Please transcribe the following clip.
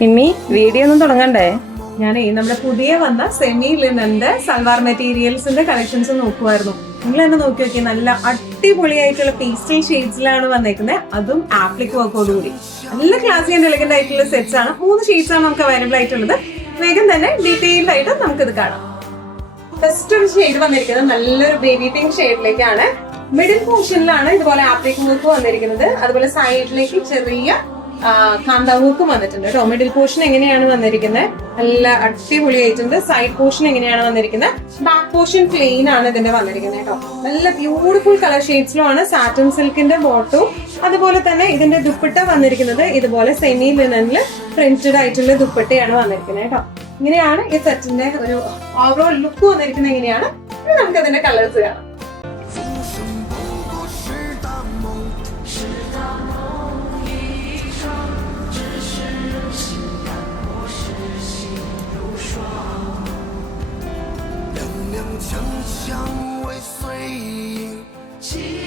Mimmi video ഒന്നും തുടങ്ങണ്ടേ? ഞാനേ നമ്മുടെ പുതിയ വന്ന സെമി ലിനന്റെ സൽവാർ മെറ്റീരിയൽസിന്റെ കളക്ഷൻസ് നോക്കുമായിരുന്നു. നിങ്ങൾ തന്നെ നോക്കി നോക്കിയാൽ നല്ല അടിപൊളിയായിട്ടുള്ള പേസ്റ്റൽ ഷെയ്ഡ്സിലാണ് വന്നേക്കുന്നത്. അതും ആപ്ലിക് വർക്കോടുകൂടി നല്ല ക്ലാസി ആൻഡ് എലഗന്റ് ആയിട്ടുള്ള സെറ്റ്സ് ആണ്. 3 ഷെയ്ഡ്സ് ആണ് നമുക്ക് അവൈലബിൾ ആയിട്ടുള്ളത്. വേഗം തന്നെ ഡീറ്റെയിൽഡ് ആയിട്ട് നമുക്കിത് കാണാം. ഫസ്റ്റ് ഒരു ഷെയ്ഡ് വന്നിരിക്കുന്നത് നല്ലൊരു ബേബി പിങ്ക് ഷെയ്ഡിലേക്കാണ്. മിഡിൽ പോർഷനിലാണ് ഇതുപോലെ ആപ്ലിക് വർക്ക് വന്നിരിക്കുന്നത്. അതുപോലെ സൈഡിലേക്ക് ചെറിയ കാന്ത വർക്കും വന്നിട്ടുണ്ട് കേട്ടോ. മിഡിൽ പോർഷൻ എങ്ങനെയാണ് വന്നിരിക്കുന്നത്, നല്ല അടിപൊളിയായിട്ടുണ്ട്. സൈഡ് പോർഷൻ എങ്ങനെയാണ് വന്നിരിക്കുന്നത്, ബാക്ക് പോർഷൻ പ്ലെയിൻ ആണ് ഇതിന്റെ വന്നിരിക്കുന്നത് കേട്ടോ. നല്ല ബ്യൂട്ടിഫുൾ കളർ ഷെയ്ഡ്സിലുമാണ്. സാറ്റൻ സിൽക്കിന്റെ ബോട്ടും അതുപോലെ തന്നെ ഇതിന്റെ ദുപ്പട്ട വന്നിരിക്കുന്നത് ഇതുപോലെ സെമി ലിനനിൽ പ്രിന്റഡ് ആയിട്ടുള്ള ദുപ്പട്ടയാണ് വന്നിരിക്കുന്നത് കേട്ടോ. ഇങ്ങനെയാണ് ഈ സെറ്റിന്റെ ഒരു ഓവറോൾ ലുക്ക് വന്നിരിക്കുന്നത്. എങ്ങനെയാണ് നമുക്ക് അതിന്റെ കളേഴ്സ് കാണാം.两两枪枪为碎影。